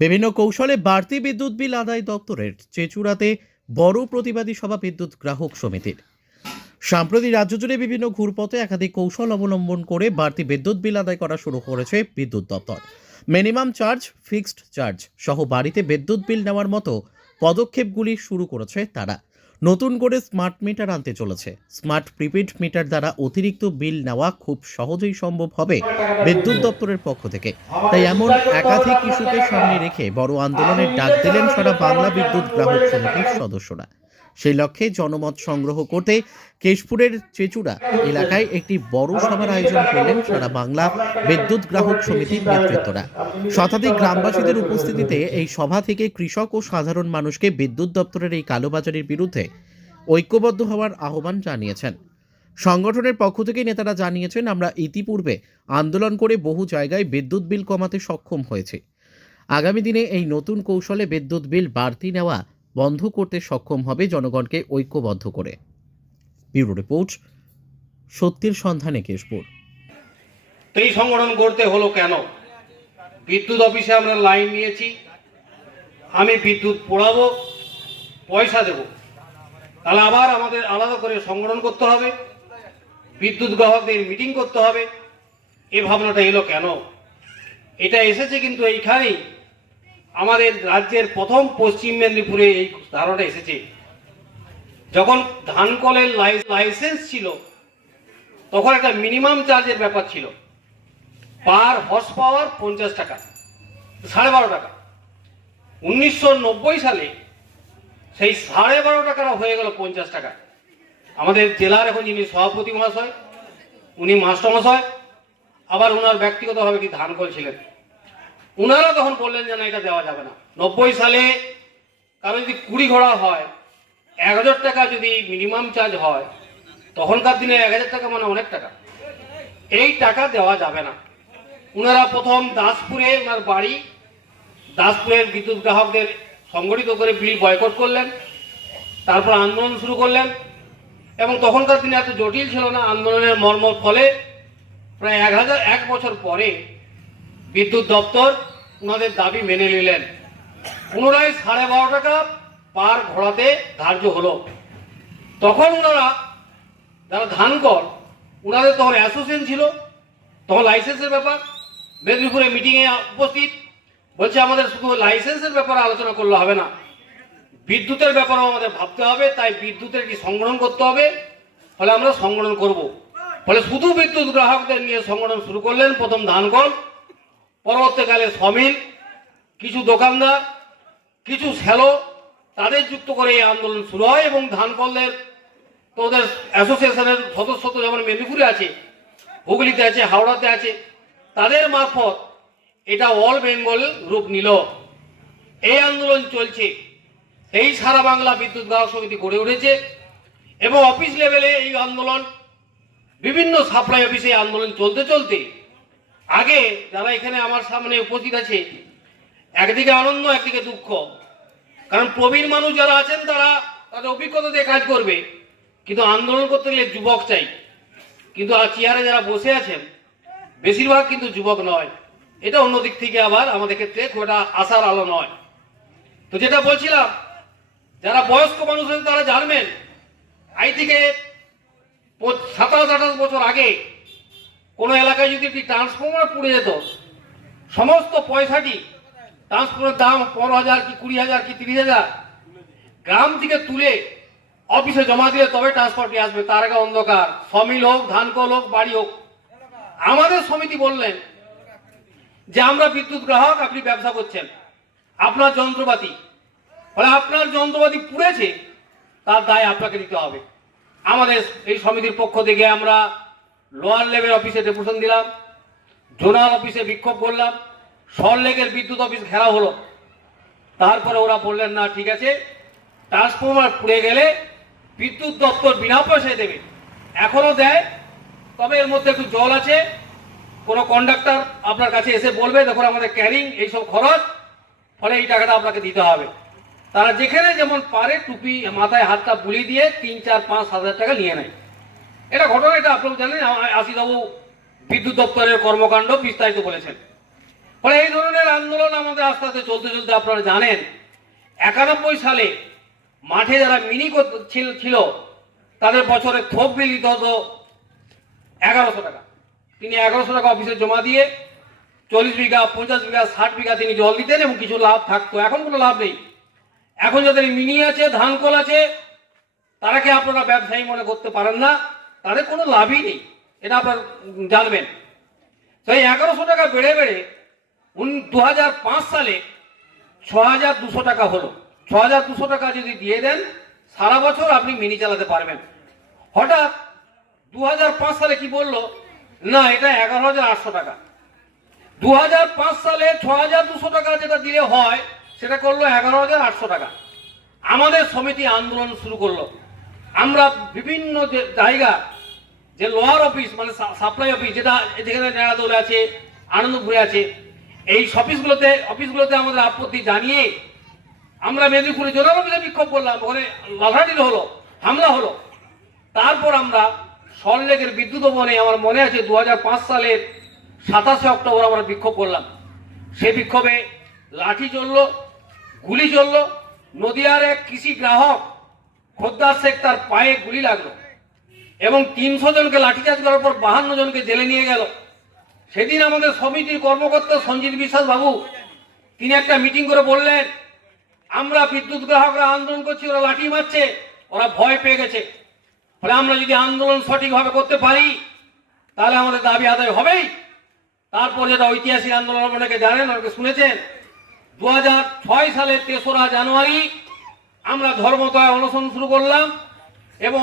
বিভিন্ন কৌশলে বাড়তি বিদ্যুৎ বিল আদায় দপ্তরের চেচুড়াতে বড় প্রতিবাদী সভা বিদ্যুৎ গ্রাহক সমিতির। সাম্প্রতিক রাজ্য জুড়ে বিভিন্ন ঘুরপথে একাধিক কৌশল অবলম্বন করে বাড়তি বিদ্যুৎ বিল আদায় করা শুরু করেছে বিদ্যুৎ দপ্তর। মিনিমাম চার্জ, ফিক্সড চার্জ সহ বাড়িতে বিদ্যুৎ বিল নেওয়ার মতো পদক্ষেপগুলি শুরু করেছে তারা। নতুন করে স্মার্ট মিটার আনতে চলেছে। স্মার্ট প্রিপেড মিটার দ্বারা অতিরিক্ত বিল নেওয়া খুব সহজেই সম্ভব হবে বিদ্যুৎ দপ্তরের পক্ষ থেকে। তাই এমন একাধিক ইস্যুকে সামনে রেখে বড় আন্দোলনের ডাক দিলেন সারা বাংলা বিদ্যুৎ গ্রাহক সমিতির সদস্যরা। সেই লক্ষ্যে জনমত সংগ্রহ করতে কেশপুরের চেচুড়া এলাকায় একটি বড় সভার আয়োজন করলেন সারা বাংলা বিদ্যুৎ গ্রাহক সমিতির নেতৃত্বরা। শতাধিক গ্রামবাসীদের উপস্থিতিতে এই সভা থেকে কৃষক ও সাধারণ মানুষকে বিদ্যুৎ দপ্তরের এই কালোবাজারের বিরুদ্ধে ঐক্যবদ্ধ হওয়ার আহ্বান জানিয়েছেন। সংগঠনের পক্ষ থেকে নেতারা জানিয়েছেন, আমরা ইতিপূর্বে আন্দোলন করে বহু জায়গায় বিদ্যুৎ বিল কমাতে সক্ষম হয়েছে। আগামী দিনে এই নতুন কৌশলে বিদ্যুৎ বিল বাড়তি নেওয়া বন্ধ করতে সক্ষম হবে জনগণকে ঐক্যবদ্ধ করে। ব্যুরো রিপোর্ট, সত্যের সন্ধানে কেশপুর। এই সংগঠন করতে হলো কেন? বিদ্যুৎ অফিসে আমরা লাইন নিয়েছি, আমি বিদ্যুৎ পোড়াবো, পয়সা দেব। তাহলে আবার আমাদের আলাদা করে সংগঠন করতে হবে, বিদ্যুৎ গ্রাহকদের মিটিং করতে হবে। এ ভাবনাটা এলো কেন? এটা এসেছে কিন্তু এইখানেই। আমাদের রাজ্যের প্রথম পশ্চিম মেদিনীপুরে এই ধারণাটা এসেছে। যখন ধান কলের লাইসেন্স ছিল, তখন একটা মিনিমাম চার্জের ব্যাপার ছিল। পার হর্স পাওয়ার পঞ্চাশ টাকা, সাড়ে বারো টাকা। উনিশশো নব্বই সালে সেই সাড়ে বারো টাকা হয়ে গেল পঞ্চাশ টাকা। আমাদের জেলার এখন যিনি সভাপতি মহাশয়, উনি মাস্টার মাস্টারমশাই, আবার ওনার ব্যক্তিগতভাবে কি ধান কল ছিলেন? ওনারা তখন বললেন যে না, এটা দেওয়া যাবে না। নব্বই সালে কারও যদি কুড়ি ঘোড়া হয়, এক হাজার টাকা যদি মিনিমাম চার্জ হয়, তখনকার দিনে এক হাজার টাকা মানে অনেক টাকা। এই টাকা দেওয়া যাবে না। ওনারা প্রথম দাসপুরে ওনার বাড়ি, দাসপুরের বিদ্যুৎ গ্রাহকদের সংগঠিত করে বিল বয়কট করলেন, তারপর আন্দোলন শুরু করলেন, এবং তখনকার দিনে এত জটিল ছিল না, আন্দোলনের মর্মর ফলে প্রায় এক হাজার, এক বছর পরে বিদ্যুৎ দপ্তর ওনাদের দাবি মেনে নিলেন। পুনরায় সাড়ে বারো টাকা পার ঘোড়াতে ধার্য হলো। তখন ওনারা, যারা ধান কর ওনাদের তখন অ্যাসোসিয়েশন ছিল, তখন লাইসেন্সের ব্যাপার। মেদিনীপুরে মিটিংয়ে উপস্থিত, বলছে আমাদের শুধু লাইসেন্সের ব্যাপারে আলোচনা করলে হবে না। বিদ্যুতের ব্যাপারেও আমাদের ভাবতে হবে, তাই বিদ্যুতের কি সংগঠন করতে হবে? ফলে আমরা সংগঠন করব। ফলে শুধু বিদ্যুৎ গ্রাহকদের নিয়ে সংগঠন শুরু করলেন প্রথম ধানকল পরবর্তীকালে সমিল, কিছু দোকানদার, কিছু শ্যালো তাদের যুক্ত করে এই আন্দোলন শুরু হয় এবং ধানকলদের তো ওদের অ্যাসোসিয়েশনের সদস্য তো যেমন মেদিনীপুরে আছে, হুগলিতে আছে, হাওড়াতে আছে, তাদের মারফত এটা অল বেঙ্গল রূপ নিল। এই আন্দোলন চলছে, এই সারা বাংলা বিদ্যুৎ গ্রাহক সমিতি গড়ে উঠেছে এবং অফিস লেভেলে এই আন্দোলন, বিভিন্ন সাপ্লাই অফিসে আন্দোলন চলতে চলতে আগে যারা এখানে আমার সামনে উপস্থিত আছে, একদিকে আনন্দ, একদিকে দুঃখ। কারণ প্রবীণ মানুষ যারা আছেন, তারা তাদের অভিজ্ঞতা দিয়ে কাজ করবে। কিন্তু আন্দোলন করতে গেলে যুবক চাই। কিন্তু চেয়ারে যারা বসে আছেন, বেশিরভাগ কিন্তু যুবক নয়। এটা অন্য দিক থেকে আবার আমাদের ক্ষেত্রে খুব একটা আশার আলো নয়। তো যেটা বলছিলাম, যারা বয়স্ক মানুষ আছেন, তারা জানবেন, আই থেকে সাতাশ আঠাশ বছর আগে কোনো এলাকায় যদি একটি ট্রান্সফর্মার পুড়ে যেত, সমস্ত পয়সাটি ট্রান্সফর্মারের দাম পনেরো হাজার কি কুড়ি হাজার কি তিরিশ হাজার, গ্রাম থেকে তুলে অফিসে জমা দিলে তবে ট্রান্সফারটি আসবে। তার আগে অন্ধকার, সমিল হোক, ধানকল হোক, বাড়ি হোক। আমাদের সমিতি বললেন যে আমরা বিদ্যুৎ গ্রাহক, আপনি ব্যবসা করছেন। আপনার যন্ত্রপাতি, ফলে আপনার যন্ত্রপাতি পুড়েছে, তার দায় আপনাকে দিতে হবে। আমাদের এই সমিতির পক্ষ থেকে আমরা লোয়ার লেভেল অফিসে ডেপুটেশন দিলাম, জোনাল অফিসে বিক্ষোভ করলাম সরলেগের বিদ্যুৎ অফিস ঘেরা হলো। তারপরে ওরা বললেন, না, ঠিক আছে, ট্রান্সফর্মার পুড়ে গেলে বিদ্যুৎ দপ্তর বিনা পয়সায় দেবে। এখনও দেয়, তবে এর মধ্যে একটু জল আছে। কোনো কন্ডাক্টর আপনার কাছে এসে বলবে, দেখুন আমাদের ক্যারিং, এইসব খরচ, ফলে এই টাকাটা আপনাকে দিতে হবে। তারা যেখানে যেমন পারে টুপি মাথায় হাতটা বুলিয়ে দিয়ে তিন, চার, পাঁচ হাজার টাকা নিয়ে নেয়। এটা ঘটনা এটা আপনারা জানেন, আ- আশিসবাবু বিদ্যুৎ দপ্তরের কর্মকাণ্ড বিস্তারিত বলেছেন। ফলে এই ধরনের আন্দোলন আমাদের আস্তে আস্তে চলতে চলতে আপনারা জানেন, একানব্বই সালে মাঠে যারা মিনি ছিল- ছিল, তাদের বছরে থোক বিল দিতে হতো এগারোশো টাকা। তিনি এগারোশো টাকা অফিসে জমা দিয়ে চল্লিশ বিঘা, পঞ্চাশ বিঘা, ষাট বিঘা তিনি জল দিতেন এবং কিছু লাভ থাকতো। এখন কোনো লাভ নেই। এখন যাদের মিনি আছে ধান কল আছে, তারাকে আপনারা ব্যবসায়ী মনে করতে পারেন না। তাদের কোনো লাভই নেই। এটা আপনার জানবেন। তো এই এগারোশো টাকা বেড়ে বেড়ে উন দু সালে ছ হাজার দুশো টাকা হলো। ছ হাজার দুশো টাকা যদি দিয়ে দেন, সারা বছর আপনি মিনি চালাতে পারবেন। হঠাৎ দু হাজার পাঁচ সালে কি বলল? না, এটা এগারো হাজার আটশো টাকা। দু হাজার পাঁচ সালে ছ হাজার দুশো টাকা যেটা দিলে হয়, সেটা করল এগারো হাজার আটশো টাকা। আমাদের সমিতি আন্দোলন শুরু করল। আমরা বিভিন্ন জায়গা যে লোয়ার অফিস মানে সাপ্লাই অফিস যেটা যেখানে নেড়াদৌড়ে আছে, আনন্দপুরে আছে, এই অফিসগুলোতে অফিসগুলোতে আমাদের আপত্তি জানিয়ে আমরা মেদিনীপুরে জোরাল অফিসে বিক্ষোভ করলাম, ওখানে লাফাটিল হলো, হামলা হলো। তারপর আমরা সল্টলেকের বিদ্যুৎ ভবনে আমার মনে আছে দু হাজার পাঁচ সালের সাতাশে অক্টোবর আমরা বিক্ষোভ করলাম। সেই বিক্ষোভে লাঠি চলল, গুলি চলল, নদিয়ার এক কৃষি গ্রাহক খোদ্দার শেখ তার পায়ে গুলি লাগল। এবং তিনশো জনকে লাঠিচার্জ করার পর বাহান্ন জনকে জেলে নিয়ে গেল। সেদিন আমাদের সমিতির কর্মকর্তা সঞ্জিত বিশ্বাস বাবু, তিনি একটা মিটিং করে বললেন, আমরা বিদ্যুৎ গ্রাহকরা আন্দোলন করছি, ওরা লাঠি মারছে, ওরা ভয় পেয়ে গেছে। ফলে আমরা যদি আন্দোলন সঠিকভাবে করতে পারি, তাহলে আমাদের দাবি আদায় হবেই। তারপর যেটা ঐতিহাসিক আন্দোলন অনেকে জানেন, অনেকে শুনেছেন। দু হাজার ছয় সালের তেসরা জানুয়ারি আমরা ধর্মতয় অনশন শুরু করলাম এবং